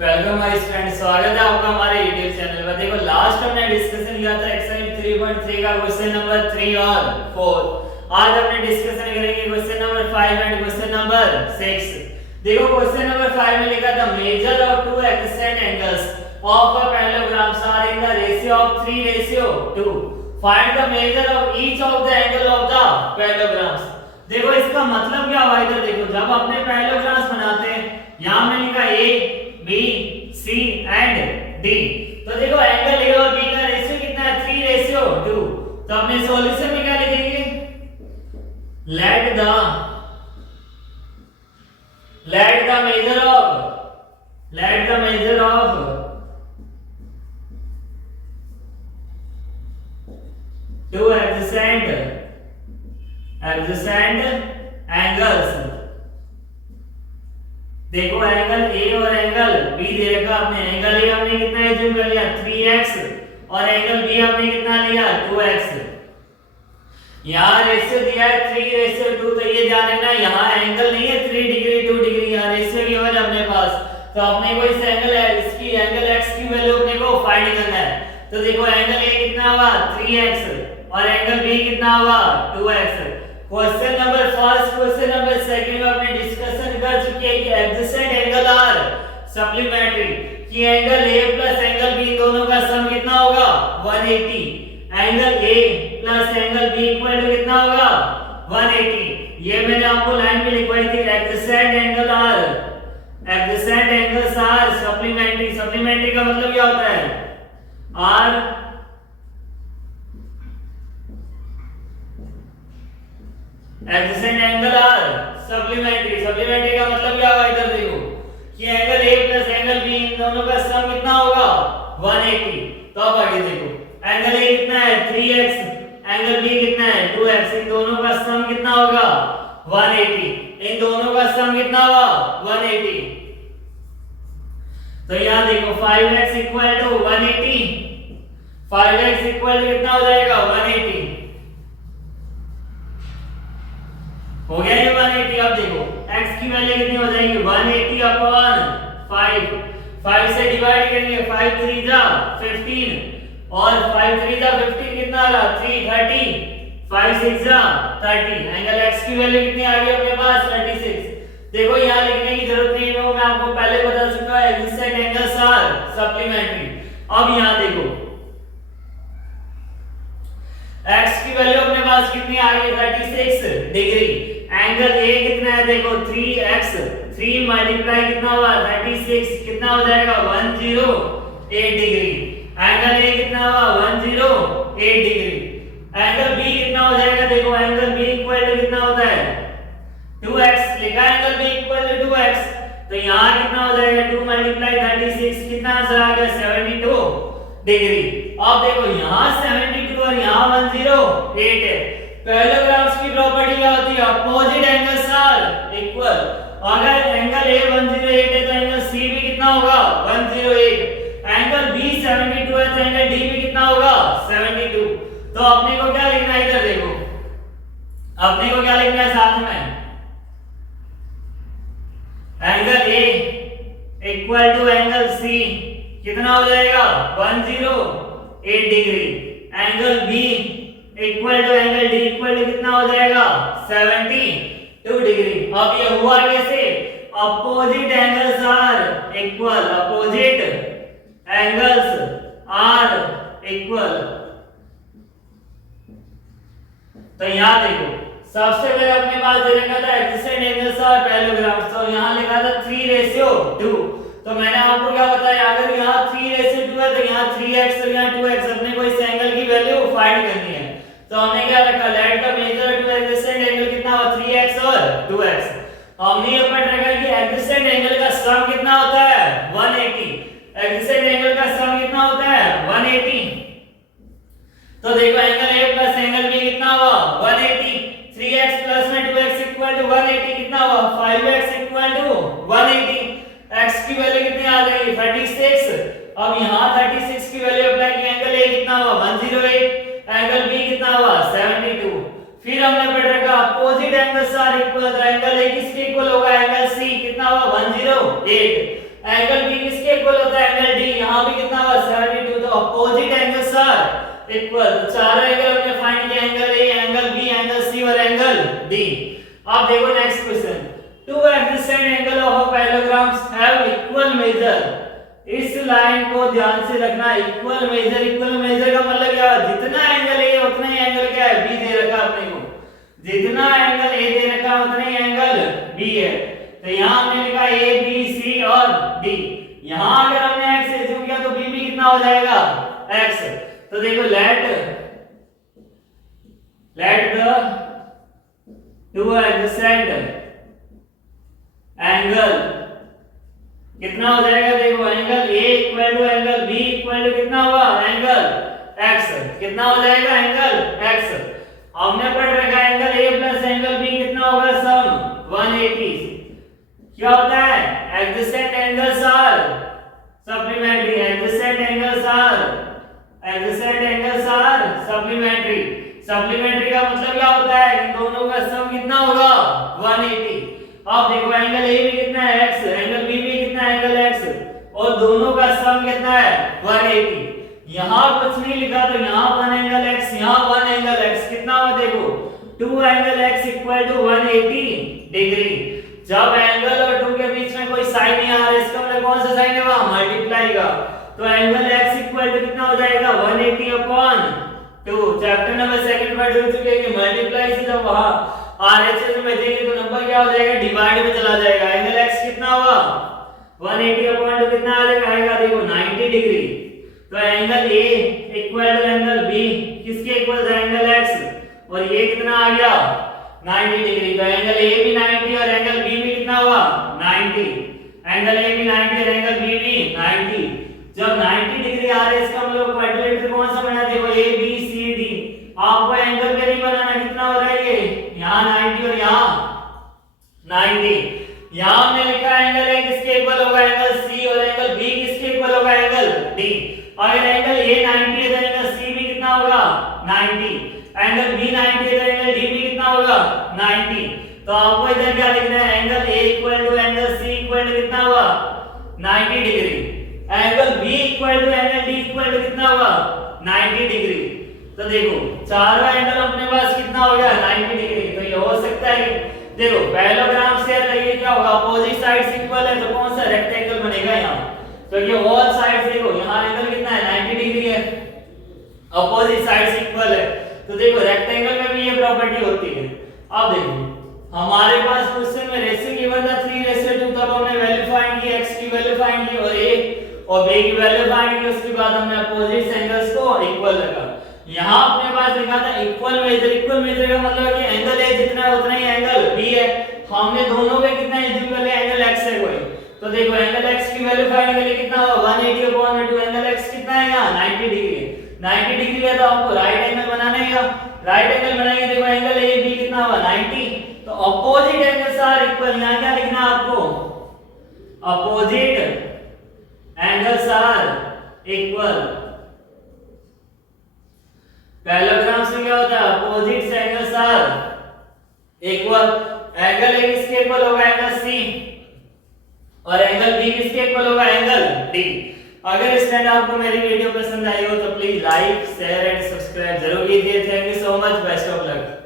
Welcome my student, स्वागत है आपका हमारे YouTube चैनल पर। देखो लास्ट हमने डिस्कशन किया था एक्सरसाइज 3.3 का क्वेश्चन नंबर 3 और 4। आज हमने डिस्कशन करेंगे question number 5 and question number 6। देखो क्वेश्चन नंबर 5 में लिखा था measure of two extend angles of a parallelograms are in the ratio of 3:2। Find the measure of each of the angle of the parallelograms. देखो इसका मतलब क्या हुआ, इधर देखो जब अपने पैरेललोग्राम्स बनाते हैं, यहां में लिखा A B C and D, तो देखो एंगल ए और बी का रेशियो कितना है 3:2। तो अपने सॉल्यूशन में क्या लिखेंगे, let the measure of two adjacent angles. देखो एंगल ए और एंगल बी दे रखा आपने। एंगल ए हमने कितना एज्यूम कर लिया 3x और एंगल बी हमने कितना लिया 2x। यहां रेशियो दिया है 3:2, तो ये ध्यान रखना यहां एंगल नहीं है 3 डिग्री 2 डिग्री, यहां रेशियो केवल अपने पास। तो अपने को इस एंगल है, इसकी एंगल x की वैल्यू अपने को फाइंड करना है। तो देखो एंगल ए कितना हुआ 3x और एंगल बी कितना हुआ 2x। Question number first question number second में अपने डिस्कशन कर चुके हैं कि एडजेसेंट एंगल आर सप्लीमेंट्री, कि angle A plus angle B दोनों का सम कितना होगा 180। Angle A plus angle B equal to कितना होगा 180। ये मैंने आपको लाइन में लिखवाई थी, adjacent angles are supplementary. Supplementary का मतलब क्या होता है, are adjacent angle are supplementary. Supplementary का मतलब क्या होगा, इधर देखो कि angle A plus angle B इन दोनों का सम कितना होगा 180। तो अब आगे देखो एंगल ए कितना है 3x, एंगल बी कितना है 2x, इन दोनों का सम कितना होगा 180। इन दोनों का सम कितना होगा 180। तो यहां देखो 5x equal to 180, 5x equal to कितना हो जाएगा 180 हो गया ये 180। अब देखो x की वैल्यू कितनी हो जाएगी 180 अपॉन 5। 5 से डिवाइड करेंगे 5 3 जा 15 और 5 3 जा 15 कितना आ रहा 330, 5 6 जा 30। एंगल x की वैल्यू कितनी आ गई अपने पास 36। देखो यहां लिखने की जरूरत नहीं है, मैं आपको पहले बता चुका है एडजेसेंट एंगल्स आर सप्लीमेंट्री। अब यहां देखो x की वैल्यू अपने पास कितनी आ गई 36 डिग्री। एंगल ए कितना है देखो 3x, 3 मल्टीप्लाई कितना हुआ 36, कितना हो जाएगा 108 डिग्री। एंगल ए कितना हुआ 108 डिग्री। एंगल बी कितना हो जाएगा, देखो एंगल बी इक्वल टू कितना होता है 2x, लिखा है angle B equal to 2x। तो यहां कितना हो जाएगा 2 मल्टीप्लाई 36, कितना आंसर आ गया 72 डिग्री। अब देखो यहां 72 और यहां 108 है। पैरेललोग्राम्स की प्रॉपर्टी क्या होती है, अपोजिट एंगल्स आर इक्वल। अगर एंगल ए 108 है तो एंगल सी भी कितना होगा 108। एंगल बी 72 है तो एंगल डी भी कितना होगा 72। तो अपने को क्या लिखना है, इधर देखो अपने को क्या लिखना है साथ में, angle A equal to angle C कितना हो जाएगा 108 degree. Angle B equal to angle D equal to कितना हो जाएगा 72 डिग्री। अब ये हुआ कैसे, opposite angles are equal, opposite angles are equal. तो यहां देखो सबसे पहले अपने पास दे रखा था एडजेसेंट एंगल्स आर पैरेललोग्राम्स, तो यहां लिखा था 3:2। तो मैंने आपको क्या बताया, अगर यहां 3:2 है तो यहां 3x और यहां 2x, अपने को इस एंगल की वैल्यू फाइंड करनी है। तो हमने क्या रखा, let the measure two adjacent angle कितना हुआ 3x और 2x। हमने ये पढ़ रखा कि एडजेसेंट एंगल का सम कितना होता है 180। एडजेसेंट एंगल का सम कितना होता है 180। तो देखो angle a plus angle b कितना हुआ 180। 3x प्लस में 2x इक्वल टू 180 कितना हुआ 5x इक्वल टू 180। x की वैल्यू कितनी आ जाएगी 36। अब यहां 36 की वैल्यू अप्लाई की, एंगल a कितना हुआ 108, एंगल b कितना हुआ 72। फिर हमने पढ़ रखा अपोजिट एंगल्स आर इक्वल, तो एंगल ए किसके इक्वल होगा, एंगल सी कितना हुआ 108। एंगल बी किसके इक्वल होता है? Angle D. यहां भी कितना हुआ? 72। तो अपोजिट एंगल्स आर इक्वल। चारों एंगल हमने फाइंड किया, angle A, angle B, angle C और एंगल डी। अब देखो next question, two adjacent angle of a parallelograms have equal measure. इस लाइन को ध्यान से रखना, इक्वल मेजर। इक्वल मेजर का मतलब क्या है? जितना एंगल ए उतना ही एंगल क्या है? बी दे रखा अपने को। जितना एंगल ए दे रखा उतना ही एंगल बी है। तो यहां हमने लिखा ए बी सी और डी। यहां अगर हमने x एज्यूम किया तो b भी कितना हो जाएगा? x। तो देखो let the two adjacent angle कितना हो जाएगा? देखो angle a equal to angle b equal to कितना हुआ? Angle x। कितना हो जाएगा? Angle x। हमने पढ़ रखा है angle a plus angle b कितना होगा? सम 180। क्या होता है? Adjacent angles are supplementary. Adjacent angles are supplementary. Supplementary का मतलब क्या होता है? इन दोनों का सम कितना होगा? 180। अब देखो एंगल ए भी कितना है? x, एंगल बी भी कितना है? एंगल x, और दोनों का सम कितना है? 180। यहां कुछ नहीं लिखा तो यहां 1 एंगल x, यहां 1 एंगल x। कितना हुआ? देखो 2 angle x equal to 180 degree. जब एंगल और 2 के बीच में कोई साइन नहीं आ रहा है, इसका मतलब कौन सा साइन है? वहां मल्टीप्लाई का। तो एंगल x इक्वल टू कितना हो जाएगा? 180 अपॉन 2। चैप्टर नंबर 2 पढ़ चुके हैं कि मल्टीप्लाई से जब वहां आरएचएस में भेजेंगे तो नंबर क्या हो जाएगा? डिवाइड में चला जाएगा। एंगल x कितना हुआ? 180 अपॉन 2 कितना आ जाएगा? देखो 90 डिग्री। तो angle a equal to angle b किसके इक्वल है? Angle x। और ये कितना आ गया? 90 डिग्री। तो एंगल a भी 90 और एंगल b भी कितना हुआ? 90। एंगल a भी 90 और एंगल b भी 90। जब 90 डिग्री आ रहा है इसका मतलब क्वाड्रिलेटरल कौन सा बना? देखो a b c d। आपको एंगल पे नहीं बनाना, कितना हो रहा है ये? यहां 90 और यहां 90। यहां हमने लिखा एंगल a किसके इक्वल होगा? Angle c। और एंगल b किसके इक्वल होगा? Angle d। अगर एंगल a 90 है तो एंगल c भी कितना होगा? 90। एंगल b 90 है तो एंगल d भी कितना होगा? 90। तो आपको इधर क्या लिखना है? Angle a equal to angle c equal to कितना हुआ? 90 degree. Angle b equal to angle d equal to कितना हुआ? 90 डिग्री। तो देखो चारों एंगल अपने पास कितना हो गया? 90 डिग्री। तो ये हो सकता है, देखो पैरेललोग्राम से ये क्या होगा? अपोजिट साइड्स इक्वल है तो कौन सा रेक्टेंगल बनेगा यहाँ? तो ये ऑल साइड्स देखो यहाँ एंगल कितना है? 90 डिग्री है। अपोजिट साइड्स इक्वल है तो देखो रेक्टेंगल में भी ये प्रॉपर्टी होती है। अब देखो हमारे पास क्वेश्चन में रेशियो गिवन था 3:2। तब हमने वैल्यू फाइंड की, x की वैल्यू फाइंड की और a और b की वैल्यू फाइंड की। उसके बाद हमने अपोजिट एंगल्स को इक्वल रखा। यहां अपने पास लिखा था इक्वल मेजर। इक्वल मेजर का मतलब है कि एंगल a जितना है उतना ही एंगल b है। हमने दोनों पे कितना एज्यूम कर लिया? एंगल x है कोई। तो देखो एंगल x की वैल्यू फाइंड के लिए कितना होगा? 180 अपॉन 2। एंगल x कितना है यहाँ? 90 डिग्री है। 90 डिग्री है तो आपको राइट एंगल बनाना है। राइट एंगल बनाएंगे, देखो एंगल ए बी कितना हुआ? 90। तो अपोजिट एंगल्स आर इक्वल। यहां क्या लिखना है आपको? Opposite angles are equal. Parallelogram से क्या होता है? Opposite angles are equal. Angle A किसके इक्वल होगा? Angle C. और एंगल बी किसके इक्वल होगा? Angle D. अगर स्टूडेंट आपको मेरी वीडियो पसंद आई हो तो please like share and subscribe जरूर कीजिए। Thank you so much, best of luck.